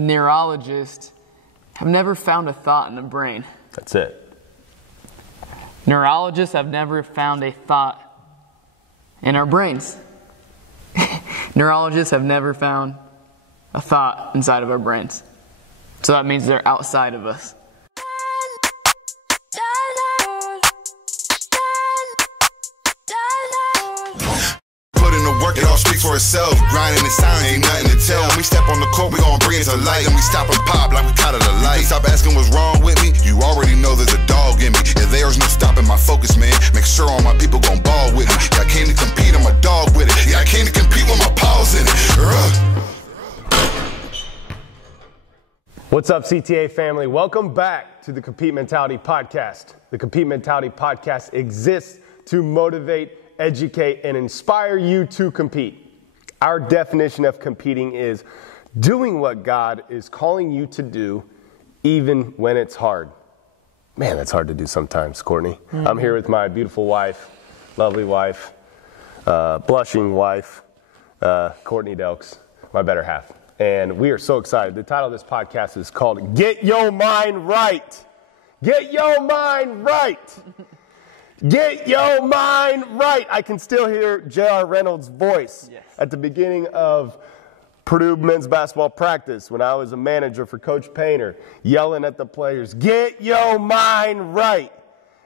neurologists have never found a thought in the brain. That's it. Neurologists have never found a thought in our brains. Neurologists have never found a thought inside of our brains. So that means they're outside of us. It all speaks for itself. Grinding in silence, ain't nothing to tell. When we step on the court, we gon' bring it to light. And we stop and pop like we caught it a light. Stop asking what's wrong with me. You already know there's a dog in me. And there's no stopping my focus, man. Make sure all my people gon' ball with me. Yeah, I came to compete, I'm a dog with it. Yeah, I came to compete with my paws in it. What's up, CTA family? Welcome back to the Compete Mentality Podcast. The Compete Mentality Podcast exists to motivate, educate, and inspire you to compete. Our definition of competing is doing what God is calling you to do, even when it's hard. Man, that's hard to do sometimes, Courtney. Mm-hmm. I'm here with my beautiful wife, lovely wife, blushing wife, Courtney Delks, my better half. And we are so excited. The title of this podcast is called Get Your Mind Right. Get Your Mind Right. Get your mind right. I can still hear J.R. Reynolds' voice at the beginning of Purdue men's basketball practice when I was a manager for Coach Painter, yelling at the players, get your mind right.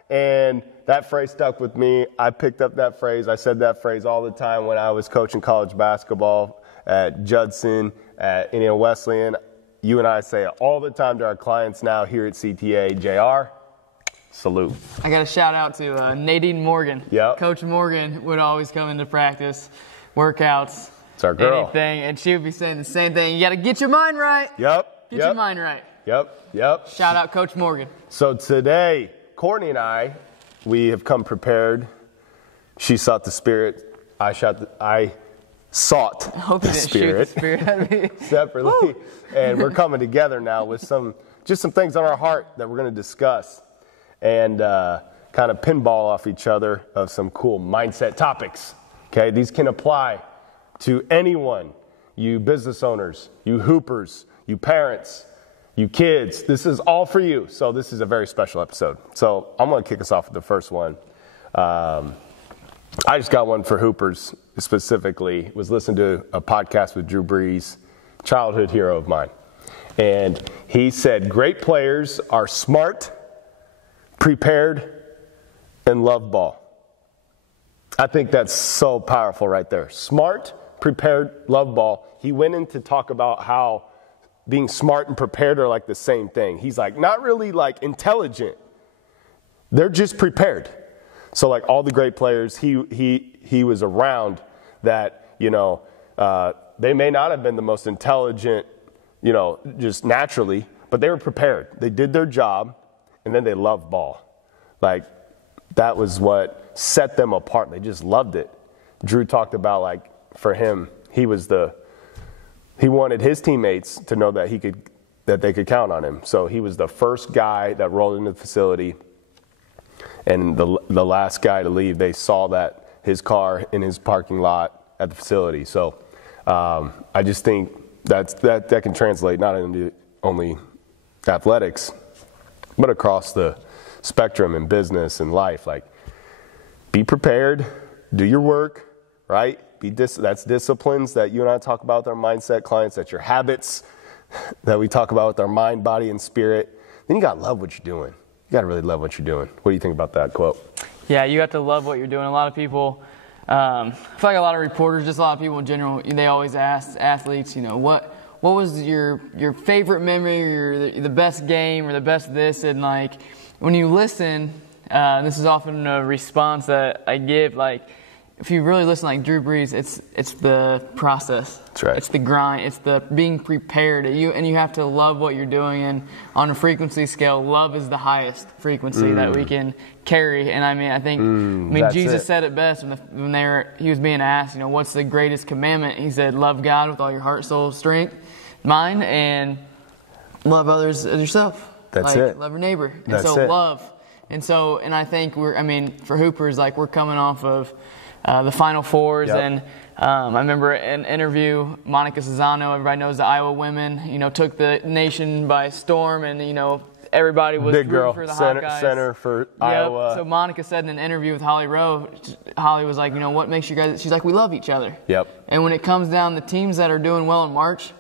And that phrase stuck with me. I picked up that phrase. I said that phrase all the time when I was coaching college basketball at Judson, at Indiana Wesleyan. You and I say it all the time to our clients now here at CTA. JR, salute. I got a shout out to Nadine Morgan. Yep. Coach Morgan would always come into practice, workouts, it's our girl. Anything, and she would be saying the same thing. You got to get your mind right. Yep. Get your mind right. Yep. Shout out Coach Morgan. So today, Courtney and I, we have come prepared. She sought the Spirit. I sought the Spirit separately. And we're coming together now with some things on our heart that we're going to discuss and kind of pinball off each other of some cool mindset topics. Okay, these can apply to anyone, you business owners, you hoopers, you parents, you kids. This is all for you. So this is a very special episode. So I'm going to kick us off with the first one. I just got one for hoopers specifically. Was listening to a podcast with Drew Brees, childhood hero of mine. And he said, great players are smart, prepared, and love ball. I think that's so powerful right there. Smart, prepared, love ball. He went in to talk about how being smart and prepared are like the same thing. He's like, not really like intelligent. They're just prepared. So like all the great players he was around that, they may not have been the most intelligent, just naturally, but they were prepared. They did their job, and then they loved ball. Like, that was what set them apart. They just loved it. Drew talked about, like, for him, he wanted his teammates to know that they could count on him. So he was the first guy that rolled into the facility, and the last guy to leave. They saw that his car in his parking lot at the facility. So I just think that can translate not into only athletics, but across the spectrum in business and life. Like, be prepared, do your work, right? That's disciplines that you and I talk about with our mindset clients. That's your habits that we talk about with our mind, body, and spirit. Then you got to love what you're doing. You got to really love what you're doing. What do you think about that quote? Yeah, you have to love what you're doing. A lot of people, I feel like a lot of reporters, just a lot of people in general, they always ask athletes, what was your favorite memory or the best game or the best this? And like, when you listen, this is often a response that I give, like, if you really listen like Drew Brees, it's the process. That's right. It's the grind. It's the being prepared. And you have to love what you're doing. And on a frequency scale, love is the highest frequency that we can carry. And I think Jesus said it best when he was being asked, what's the greatest commandment? He said, love God with all your heart, soul, strength, mind, and love others as yourself. That's it. Love your neighbor. And That's so it. love. And I think for hoopers, like, we're coming off of the Final Fours, Yep. and I remember an interview, Monica Cesano, everybody knows the Iowa women, you know, took the nation by storm, and, you know, everybody was big girl, for the Hawkeyes. Center for Iowa. So Monica said in an interview with Holly Rowe, Holly was like, you know, what makes you guys, she's like, we love each other. Yep. And when it comes down to teams that are doing well in March,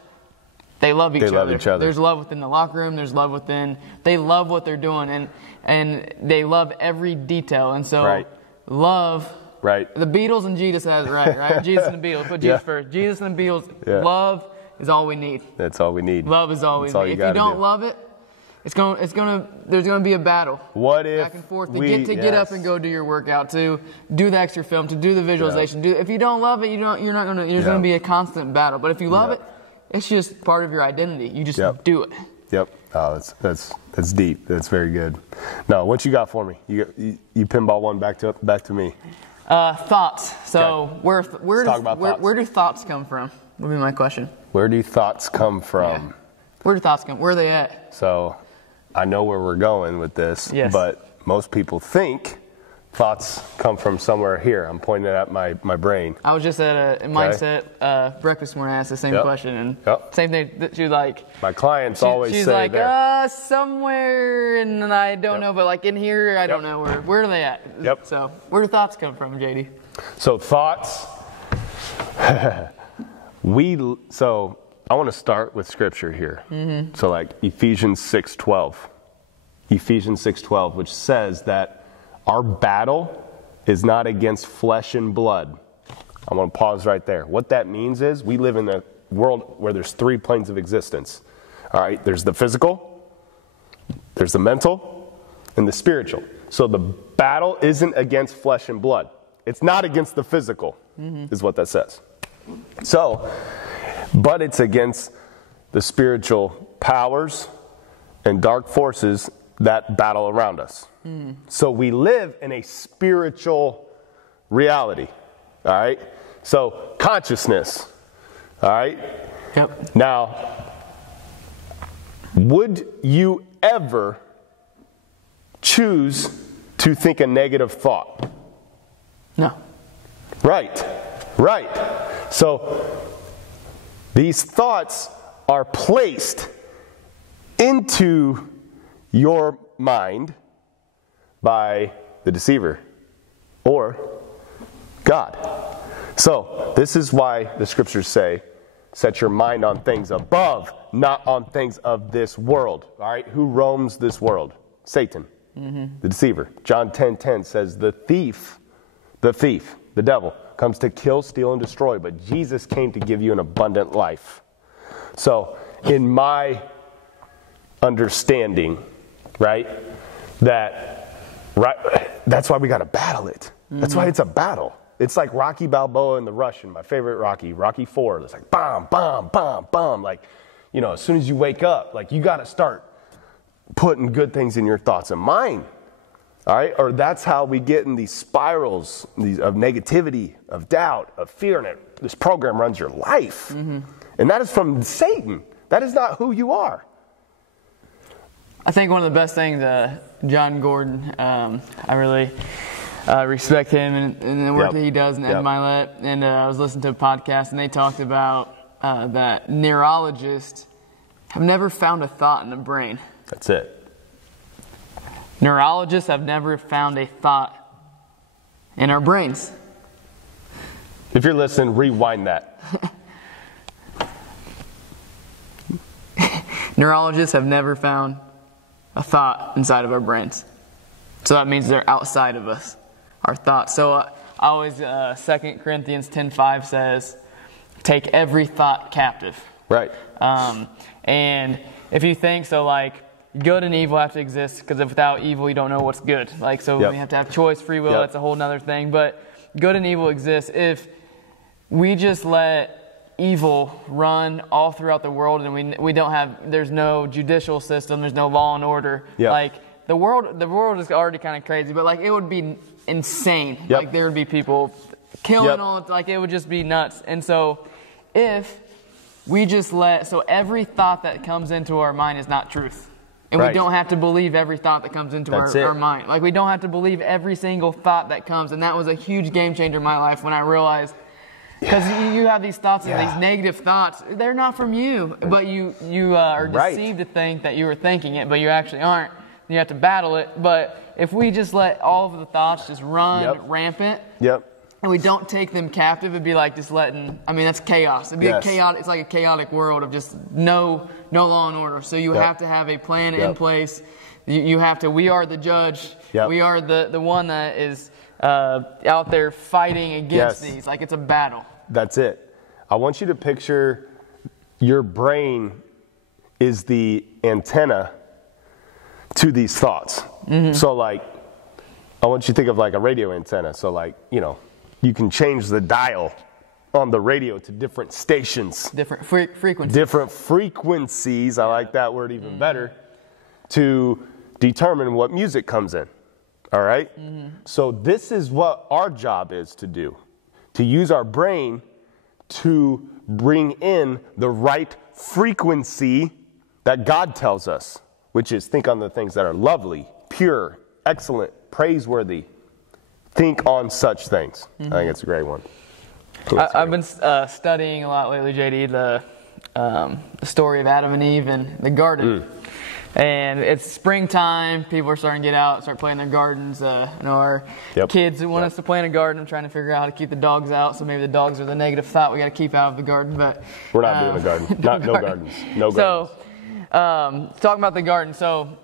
they love each other. There's love within the locker room. There's love within, they love what they're doing, and they love every detail. And so love. Right. The Beatles and Jesus has it right? Jesus and the Beatles. Put Jesus first. Jesus and the Beatles. Love is all we need. That's all we need. Love is all we need. If you don't love it, there's gonna be a battle. What if back and forth to get up and go do your workout, to do the extra film, to do the visualization. If you don't love it, there's gonna be a constant battle. But if you love it, it's just part of your identity. You just do it. Yep. Oh, that's deep. That's very good. No, what you got for me? You pinball one back to me. Thoughts. So where do thoughts come from? Would be my question. Where do thoughts come from? Yeah. Where do thoughts come? Where are they at? So I know where we're going with this, but most people think thoughts come from somewhere here. I'm pointing at my brain. I was just at a mindset breakfast morning. I asked the same question, and same thing. She was like, my clients always say, she's like, somewhere, and I don't know, but like in here, I don't know where are they at. Yep. So where do thoughts come from, JD? So thoughts. So I want to start with scripture here. Mm-hmm. So like Ephesians 6:12, which says that our battle is not against flesh and blood. I want to pause right there. What that means is we live in a world where there's 3 planes of existence. All right, there's the physical, there's the mental, and the spiritual. So the battle isn't against flesh and blood. It's not against the physical, is what that says. So, but it's against the spiritual powers and dark forces that battle around us. So we live in a spiritual reality, all right? So consciousness, all right? Yep. Now, would you ever choose to think a negative thought? No. Right. So these thoughts are placed into your mind by the deceiver or God. So this is why the scriptures say, set your mind on things above, not on things of this world. All right, who roams this world? Satan, the deceiver. John 10:10 says, the thief, the devil, comes to kill, steal, and destroy, but Jesus came to give you an abundant life. So in my understanding, that's why we got to battle it. That's why it's a battle. It's like Rocky Balboa and the Russian, my favorite Rocky 4. It's like bomb, bomb, bomb, bomb. Like, you know, as soon as you wake up, like you got to start putting good things in your thoughts and mind. All right? Or that's how we get in these spirals of negativity, of doubt, of fear. And this program runs your life. And that is from Satan. That is not who you are. I think one of the best things, John Gordon, I really respect him and the work that he does in Ed Milet. And I was listening to a podcast, and they talked about that neurologists have never found a thought in the brain. That's it. Neurologists have never found a thought in our brains. If you're listening, rewind that. Neurologists have never found a thought inside of our brains. So that means they're outside of us, our thoughts. So I always, 2 Corinthians 10:5 says, take every thought captive. Right. And if you think, so like, good and evil have to exist, because without evil, you don't know what's good. Like, so we have to have choice, free will, that's a whole nother thing. But good and evil exist. If we just let evil run all throughout the world, and we don't have, there's no judicial system, there's no law and order. Like the world is already kind of crazy, but like it would be insane. Like there would be people killing all, like it would just be nuts. And so if we just so every thought that comes into our mind is not truth. And we don't have to believe every thought that comes into our mind. Like we don't have to believe every single thought that comes. And that was a huge game changer in my life when I realized Because you have these thoughts and these negative thoughts. They're not from you, but you are deceived to think that you were thinking it, but you actually aren't. You have to battle it. But if we just let all of the thoughts just run rampant, and we don't take them captive, it'd be like just letting. I mean, that's chaos. It'd be a chaotic. It's like a chaotic world of just no law and order. So you have to have a plan in place. You have to. We are the judge. We are the one that is out there fighting against these. Like it's a battle. That's it. I want you to picture your brain is the antenna to these thoughts. So like, I want you to think of like a radio antenna. So like, you know, you can change the dial on the radio to different stations. Different frequencies. Different frequencies, I like that word even better, to determine what music comes in. All right? So this is what our job is to do. To use our brain to bring in the right frequency that God tells us, which is think on the things that are lovely, pure, excellent, praiseworthy. Think on such things. I think it's a great one. I've been studying a lot lately, JD, the story of Adam and Eve in the garden. And it's springtime. People are starting to get out, start playing their gardens. Our kids want us to play in a garden. I'm trying to figure out how to keep the dogs out. So maybe the dogs are the negative thought we got to keep out of the garden. But we're not doing a garden. No gardens. No gardens. So talking about the garden. So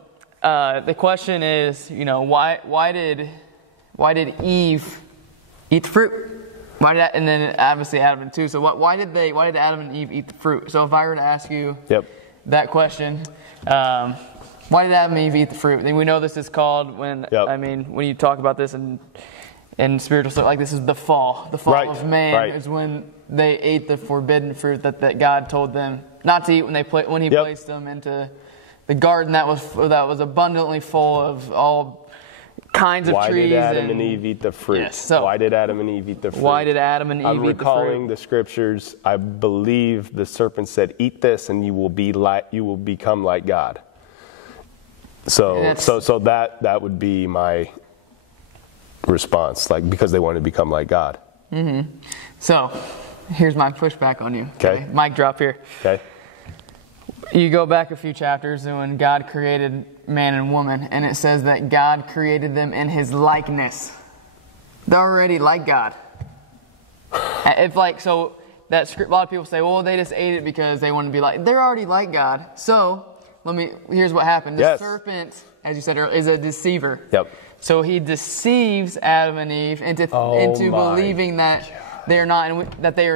the question is, you know, why did Eve eat the fruit? Why did that, and then obviously Adam too. So why did Adam and Eve eat the fruit? So if I were to ask you that question. Why did Adam and Eve eat the fruit? And we know this is called when you talk about this in spiritual stuff, like this is the fall. The fall of man is when they ate the forbidden fruit that God told them not to eat when he placed them into the garden that was abundantly full of all kinds of trees. Why did Adam and Eve eat the fruit? Yes, so, why did Adam and Eve eat the fruit? Why did Adam and Eve eat the fruit? I'm recalling the scriptures. I believe the serpent said, "Eat this, and you will become like God." So that would be my response, like because they wanted to become like God. So here's my pushback on you. Okay. Mic drop here. Okay. You go back a few chapters and when God created man and woman, and it says that God created them in His likeness. They're already like God. If like so, that script. A lot of people say, "Well, they just ate it because they want to be like." They're already like God. So here's what happened. The serpent, as you said earlier, is a deceiver. So he deceives Adam and Eve into believing that they are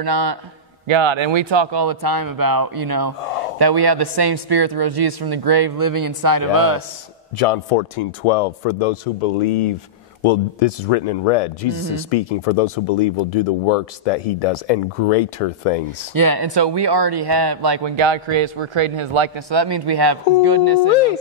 not God. And we talk all the time about, you know, that we have the same Spirit that rose Jesus from the grave living inside of us. John 14:12. For those who believe, this is written in red. Jesus is speaking. For those who believe will do the works that He does and greater things. Yeah, and so we already have, like when God creates, we're creating His likeness. So that means we have goodness in us.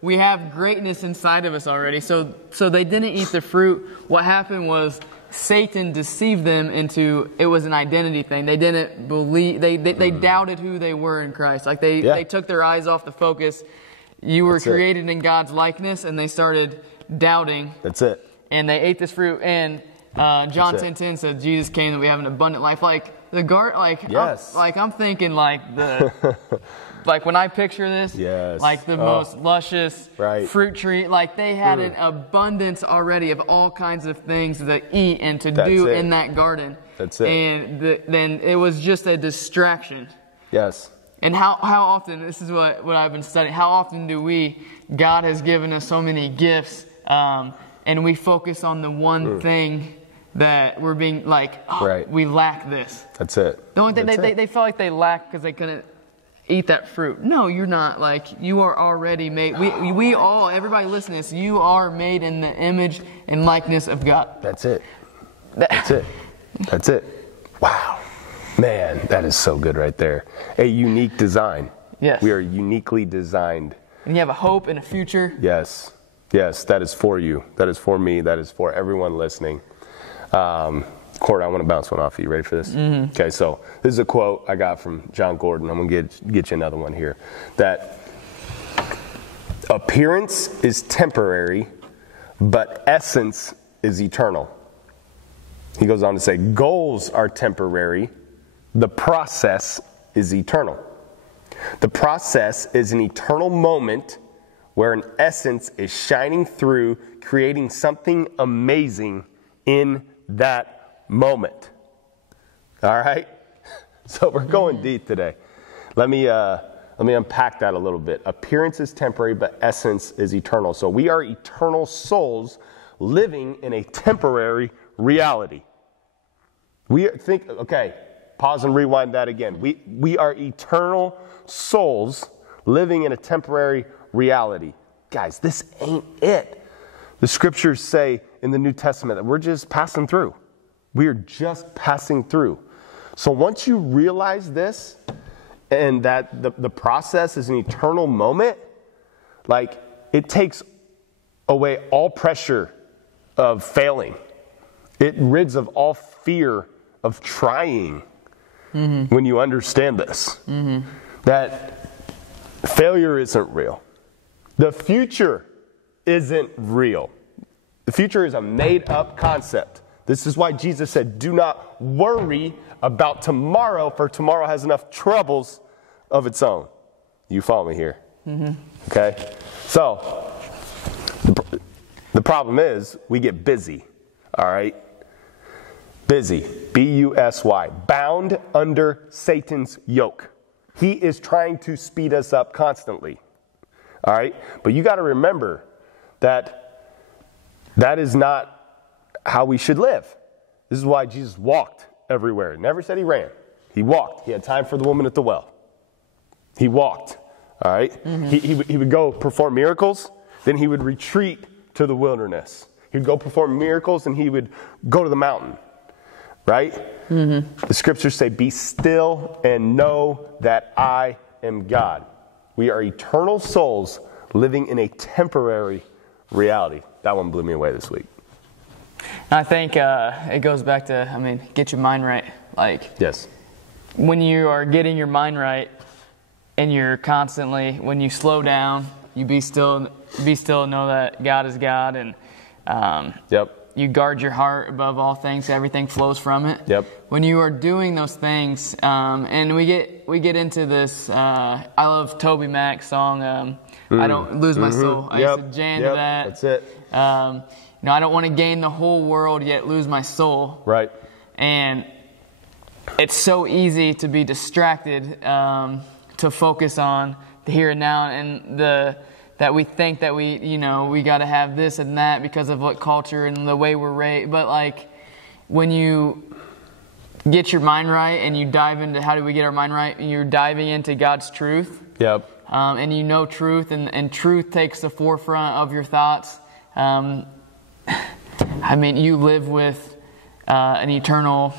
We have greatness inside of us already. So they didn't eat the fruit. What happened was Satan deceived them into it was an identity thing. They didn't believe. They doubted who they were in Christ. Like they took their eyes off the focus. You were created in God's likeness, and they started doubting. That's it. And they ate this fruit. And John 10:10 said Jesus came that we have an abundant life. Like the garden. I'm thinking like the. Like when I picture this, like the most luscious fruit tree, like they had an abundance already of all kinds of things to eat and to do in that garden. That's it. And then it was just a distraction. Yes. And how often, this is what I've been studying, how often God has given us so many gifts, and we focus on the one thing that we're being like, we lack this. That's it. The only thing they felt like they lacked because they couldn't eat that fruit. No, you're not. Like, you are already made. We all, everybody listening to this, you are made in the image and likeness of God. That's it. That's it. That's it. Wow. Man, that is so good right there. A unique design. Yes. We are uniquely designed. And you have a hope and a future. Yes. Yes, that is for you. That is for me. That is for everyone listening. Court, I want to bounce one off you. Ready for this? Okay, so this is a quote I got from John Gordon. I'm going to get you another one here. That appearance is temporary, but essence is eternal. He goes on to say, goals are temporary. The process is eternal. The process is an eternal moment where an essence is shining through, creating something amazing in that moment. All right? So we're going deep today. Let me unpack that a little bit. Appearance is temporary, but essence is eternal. So we are eternal souls living in a temporary reality. Pause and rewind that again. We are eternal souls living in a temporary reality. Guys, this ain't it. The scriptures say in the New Testament that we're just passing through. We are just passing through. So once you realize this, and that the process is an eternal moment, like, it takes away all pressure of failing. It rids of all fear of trying when you understand this. That failure isn't real. The future isn't real. The future is a made-up concept. This is why Jesus said, do not worry about tomorrow, for tomorrow has enough troubles of its own. You follow me here? Okay? So, the problem is, we get busy. All right? Busy. B-U-S-Y. Bound under Satan's yoke. He is trying to speed us up constantly. All right? But you got to remember that is not how we should live. This is why Jesus walked everywhere. Never said he ran. He walked. He had time for the woman at the well. He walked. All right? He would go perform miracles. Then he would retreat to the wilderness. He would go perform miracles, and he would go to the mountain. Right? The scriptures say, be still and know that I am God. We are eternal souls living in a temporary reality. That one blew me away this week. I think it goes back to, get your mind right. Like, yes, when you are getting your mind right, and you're constantly, when you slow down, you be still, know that God is God, and you guard your heart above all things. Everything flows from it. Yep. When you are doing those things, and we get into this. I love Toby Mac's song. I don't lose my soul. I used to jam to that. That's it. I don't want to gain the whole world yet lose my soul. Right. And it's so easy to be distracted, to focus on the here and now, and that we think that we got to have this and that because of what culture and the way we're raised. But like, when you get your mind right and you dive into how do we get our mind right, and you're diving into God's truth. Yep. And you know truth, and truth takes the forefront of your thoughts. You live with an eternal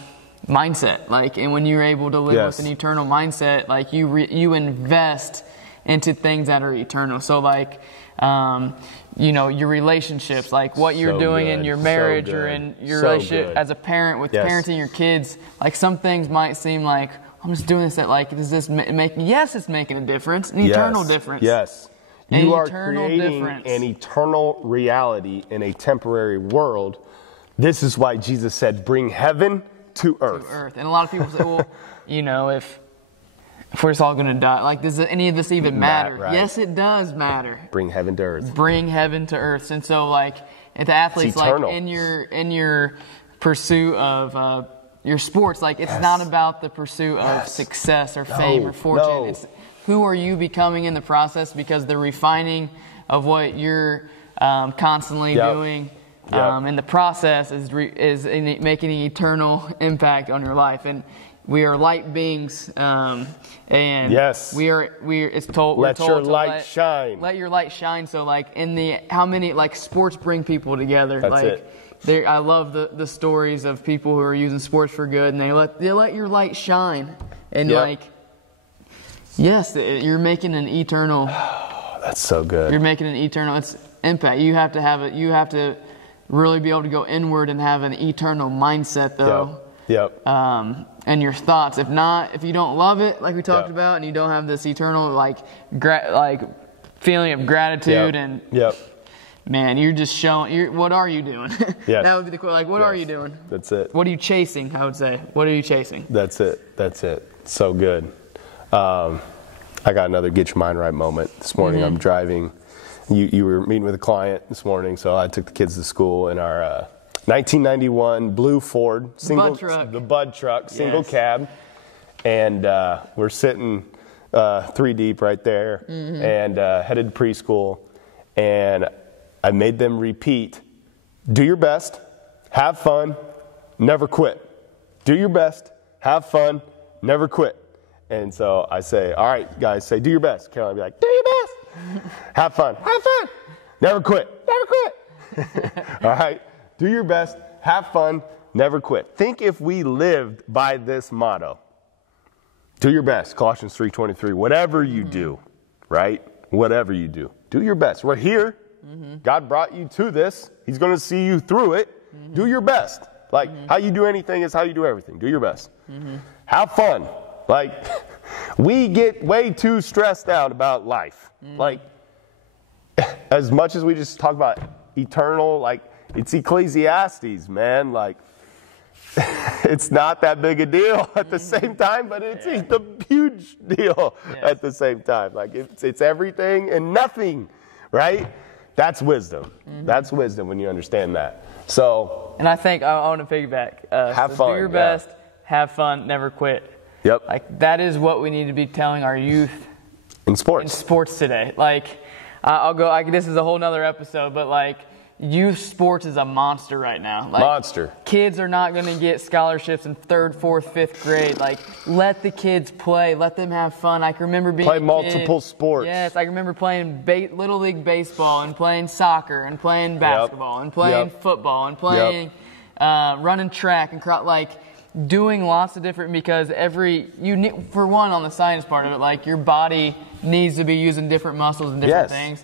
mindset, and when you're able to live with an eternal mindset, you invest into things that are eternal. So your relationships, what you're doing in your marriage or in your relationship as a parent with parenting your kids, some things might seem like, I'm just doing this does this make, yes, it's making a difference, an eternal difference. Yes. You are creating an eternal reality in a temporary world. This is why Jesus said, bring heaven to earth. And a lot of people say, well, if we're just all going to die, does any of this even matter? Right. Yes, it does matter. Bring heaven to earth. Bring heaven to earth. And so, if the athletes, in your pursuit of your sports, it's not about the pursuit of success or fame or fortune. No. It's who are you becoming in the process, because the refining of what you're constantly doing in the process is making an eternal impact on your life. And we are light beings, and it's told. Let your light shine. Let your light shine. So, how many sports bring people together? That's it. I love the stories of people who are using sports for good, and they let your light shine. And yes, you're making an eternal. Oh, that's so good. You're making an eternal impact. You have to have it. You have to really be able to go inward and have an eternal mindset, though. Yep. And your thoughts. If not, if you don't love it, like we talked about, and you don't have this eternal feeling of gratitude and Man, you're just showing. What are you doing? Yes. That would be the question. Like, what are you doing? That's it. What are you chasing? I would say. What are you chasing? That's it. So good. I got another get your mind right moment. This morning I'm driving. You were meeting with a client this morning, so I took the kids to school in our 1991 blue Ford single, the Bud truck, single cab, and we're sitting 3 deep right there, and headed to preschool, and I made them repeat, do your best, have fun, never quit. Do your best, have fun, never quit. And so I say, all right, guys, say, do your best. Caroline will be like, do your best, have fun, never quit, never quit. All right, do your best, have fun, never quit. Think if we lived by this motto. Do your best, Colossians 3:23, whatever you do, right? Whatever you do, do your best. We're here. God brought you to this. He's going to see you through it. Do your best. Like, how you do anything is how you do everything. Do your best. Have fun. Like, we get way too stressed out about life. Like, as much as we just talk about eternal, like, it's Ecclesiastes, man. Like, it's not that big a deal at the same time, but it's a huge deal at the same time. Like, it's everything and nothing, right? That's wisdom. That's wisdom when you understand that. So, and I think I want to piggyback. Have fun. Do your best, have fun, never quit. Yep. Like, that is what we need to be telling our youth in sports today. Like, this is a whole nother episode, but like, youth sports is a monster right now. Like, monster. Kids are not going to get scholarships in 3rd, 4th, 5th grade. Like, let the kids play. Let them have fun. I can remember being play multiple sports. Yes, I can remember playing Little League baseball and playing soccer and playing basketball and playing football and playing running track and like doing lots of different, because for one, on the science part of it, like, your body needs to be using different muscles and different things.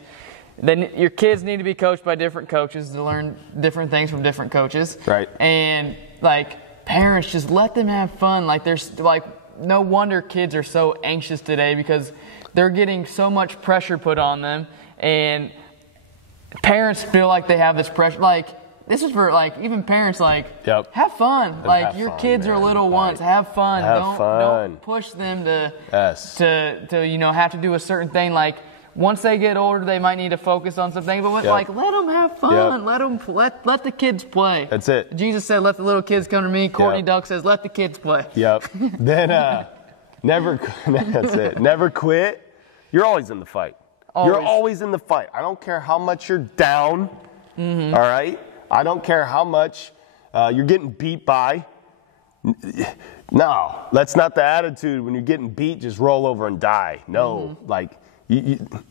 Then your kids need to be coached by different coaches to learn different things from different coaches. Right. And like, parents, just let them have fun. Like, there's like, no wonder kids are so anxious today, because they're getting so much pressure put on them, and parents feel like they have this pressure. Like, this is for like, even parents, like, have fun. And like, your kids are little once. Have fun. Don't push them to have to do a certain thing. Like, once they get older, they might need to focus on some things, but like, let them have fun. Let the kids play. That's it. Jesus said, let the little kids come to me. Courtney Duck says, let the kids play. Then, that's it. Never quit. You're always in the fight. You're always in the fight. I don't care how much you're down. All right? I don't care how much you're getting beat by. No, that's not the attitude. When you're getting beat, just roll over and die. No, like,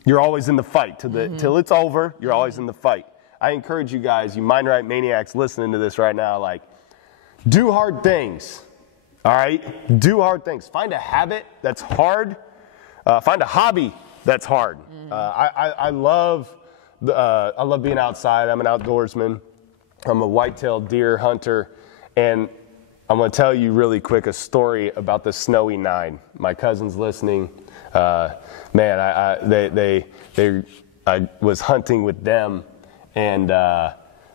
you're always in the fight till it's over. You're always in the fight. I encourage you guys, you mind right maniacs listening to this right now, like, do hard things. All right, do hard things. Find a habit that's hard. Find a hobby that's hard. I love being outside. I'm an outdoorsman. I'm a white-tailed deer hunter, and I'm going to tell you really quick a story about the Snowy 9. My cousin's listening. Man, I was hunting with them, and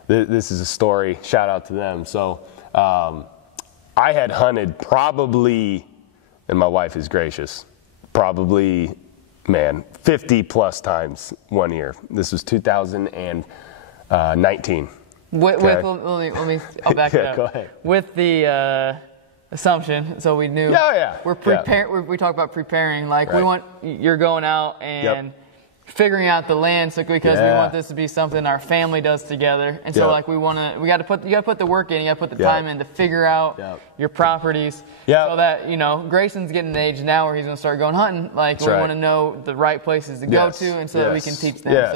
this is a story. Shout out to them. So I had hunted probably, and my wife is gracious, probably, 50 plus times one year. This was 2019. Let me I'll back it up. Go ahead. With the assumption, so we knew. We're preparing. We talk about preparing. Like, you're going out and figuring out the land, so because we want this to be something our family does together, and so like, you got to put the work in. You got to put the time in to figure out your properties, so that Grayson's getting an age now where he's going to start going hunting. Like, we want to know the right places to go to, and so that we can teach them.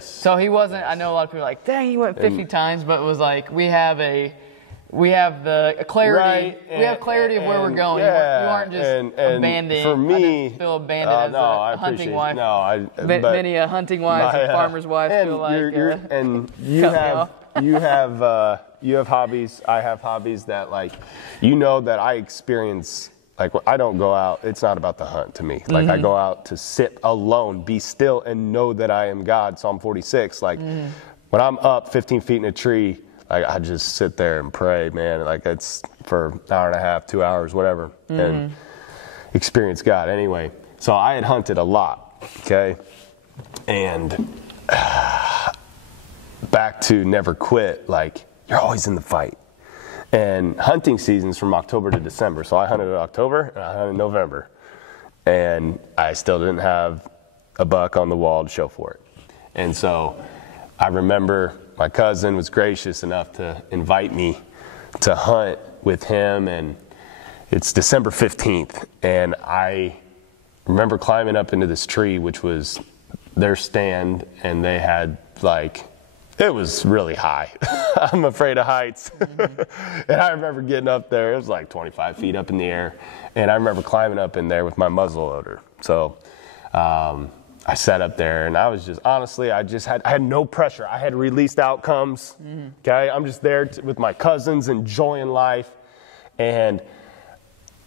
So he wasn't. I know a lot of people are like, dang, he went 50 times, but it was like, we have the clarity. We have clarity of where we're going. You aren't just abandoning. For me, I didn't feel abandoned as a hunting wife. Many hunting wives and farmers' wives feel like. You have hobbies. I have hobbies that, like, that I experience Like, I don't go out. It's not about the hunt to me. Like, I go out to sit alone, be still, and know that I am God. Psalm 46. Like, when I'm up 15 feet in a tree, like, I just sit there and pray, man. Like, it's for an hour and a half, 2 hours, whatever, and experience God. Anyway, so I had hunted a lot, okay? And back to never quit, like, you're always in the fight. And hunting season's from October to December. So I hunted in October and I hunted in November. And I still didn't have a buck on the wall to show for it. And so I remember my cousin was gracious enough to invite me to hunt with him. And it's December 15th. And I remember climbing up into this tree, which was their stand. And they had like, it was really high. I'm afraid of heights. And I remember getting up there. It was like 25 feet up in the air. And I remember climbing up in there with my muzzle loader. So I sat up there and I was just, honestly, I had no pressure. I had released outcomes. Okay. I'm just there with my cousins enjoying life. And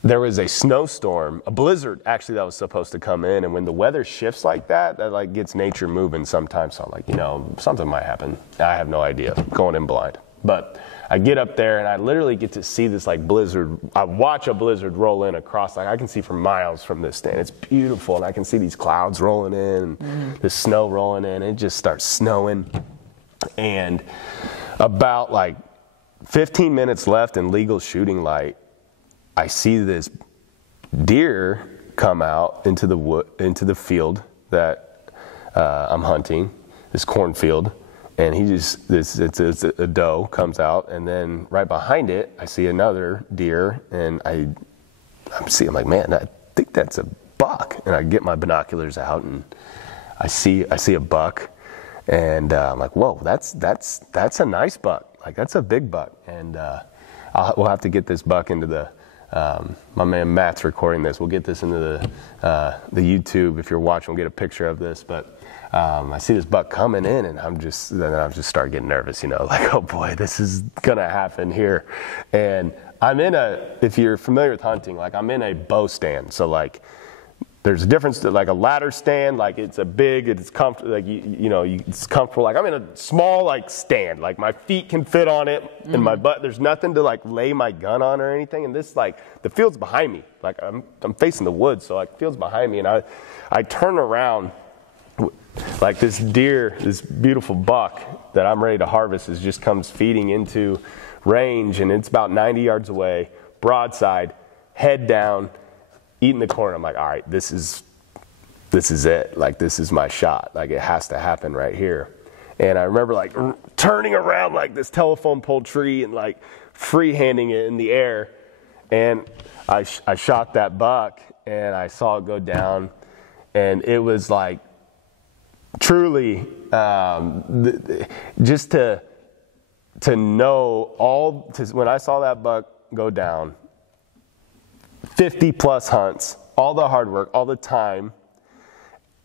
there was a snowstorm, a blizzard actually that was supposed to come in. And when the weather shifts like that, that like gets nature moving sometimes. So I'm like, you know, something might happen. I have no idea, going in blind. But I get up there and I literally get to see this like blizzard. I watch a blizzard roll in across, like I can see for miles from this stand. It's beautiful. And I can see these clouds rolling in, the snow rolling in. It just starts snowing. And about like 15 minutes left in legal shooting light, I see this deer come out into the field that I'm hunting, this cornfield, and it's a doe comes out, and then right behind it, I see another deer, and I'm like, man, I think that's a buck, and I get my binoculars out, and I see a buck, and I'm like, whoa, that's a nice buck, like that's a big buck, and we'll have to get this buck into the. My man Matt's recording this. We'll get this into the YouTube. If you're watching, we'll get a picture of this. But I see this buck coming in, and I'm just start getting nervous, you know, like, oh boy, this is gonna happen here. And if you're familiar with hunting, like I'm in a bow stand. So like, there's a difference to like a ladder stand, like it's comfortable, like it's comfortable. Like I'm in a small like stand, like my feet can fit on it, and my butt. There's nothing to like lay my gun on or anything. And this like the field's behind me, like I'm facing the woods, so like the field's behind me, and I turn around, like this deer, this beautiful buck that I'm ready to harvest just comes feeding into range, and it's about 90 yards away, broadside, head down. Eating the corn, I'm like, all right, this is it. Like, this is my shot. Like, it has to happen right here. And I remember, like, turning around like this telephone pole tree and, like, freehanding it in the air. And I shot that buck, and I saw it go down. And it was, like, truly, just to know when I saw that buck go down, 50 plus hunts, all the hard work, all the time,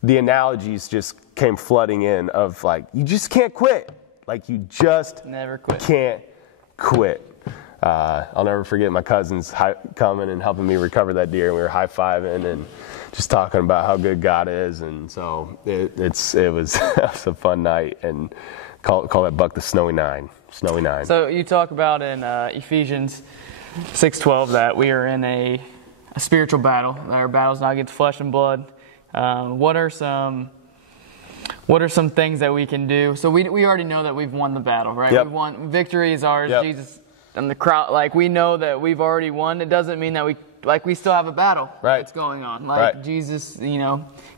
the analogies just came flooding in of like, you just can't quit. Like you just never quit. Can't quit. I'll never forget my cousins coming and helping me recover that deer. We were high-fiving and just talking about how good God is. And so it was a fun night, and call that buck the Snowy Nine. Snowy Nine. So you talk about in Ephesians 6:12 that we are in a spiritual battle. Our battle's not against flesh and blood. What are some things that we can do? So we already know that we've won the battle, right? Yep. We've won. Victory is ours. Yep. Jesus and the crowd. Like we know that we've already won. It doesn't mean that we still have a battle that's going on. Like right. Jesus,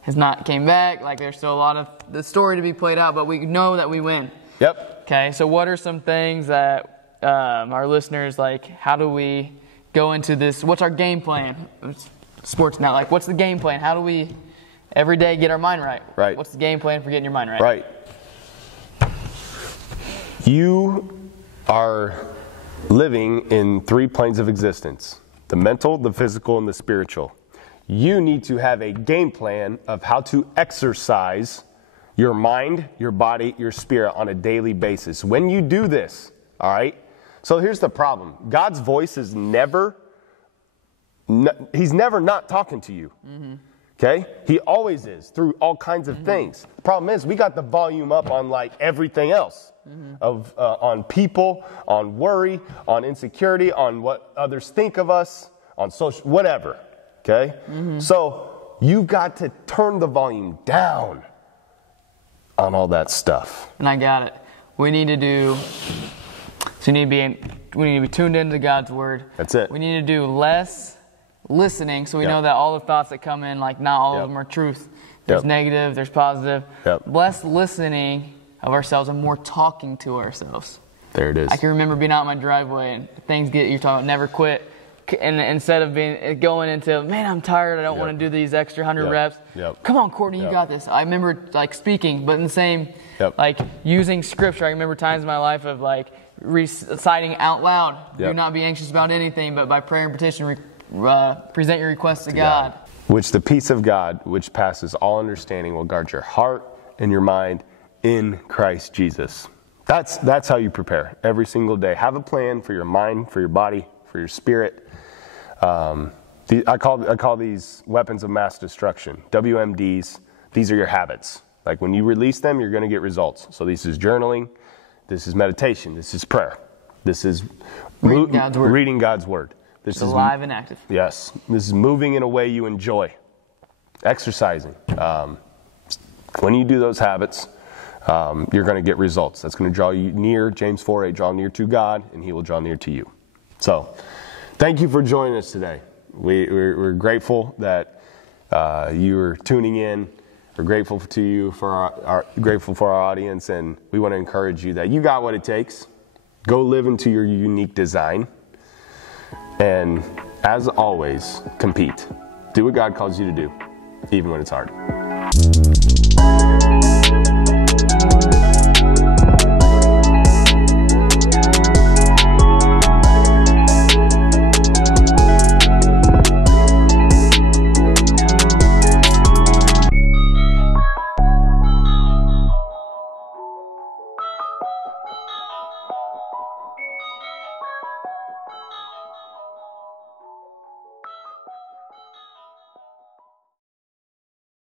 has not came back. Like there's still a lot of the story to be played out, but we know that we win. Yep. Okay. So what are some things that our listeners, like, how do we go into this? What's our game plan? Sports now, like, what's the game plan? How do we every day get our mind right? Right. What's the game plan for getting your mind right? Right. You are living in 3 planes of existence: the mental, the physical, and the spiritual. You need to have a game plan of how to exercise your mind, your body, your spirit on a daily basis. When you do this, all right? So here's the problem. God's voice is never He's never not talking to you. Okay? He always is, through all kinds of things. Problem is, we got the volume up on like everything else. On people, on worry, on insecurity, on what others think of us, on social, whatever. Okay? So you got to turn the volume down on all that stuff. And I got it. We need to be tuned into God's word. That's it. We need to do less listening, so we know that all the thoughts that come in, like not all of them are truth. There's negative, there's positive. Less listening of ourselves and more talking to ourselves. There it is. I can remember being out in my driveway and you're talking about never quit. And instead of going into, man, I'm tired, I don't want to do these extra 100 reps. Come on, Courtney, you got this. I remember like speaking, but in the same, like using scripture. I remember times in my life of like reciting out loud. Do not be anxious about anything, but by prayer and petition, present your requests to God. Which the peace of God, which passes all understanding, will guard your heart and your mind in Christ Jesus. That's how you prepare every single day. Have a plan for your mind, for your body, for your spirit. I call these weapons of mass destruction, WMDs. These are your habits. Like when you release them, you're going to get results. So this is journaling, this is meditation, this is prayer, this is reading God's word. This is alive and active. Yes, this is moving in a way you enjoy. Exercising. When you do those habits, you're going to get results. That's going to draw you near. James 4:8, draw near to God, and He will draw near to you. So, thank you for joining us today. We're grateful that you are tuning in. We're grateful to you for grateful for our audience, and we want to encourage you that you got what it takes. Go live into your unique design, and as always, compete. Do what God calls you to do, even when it's hard.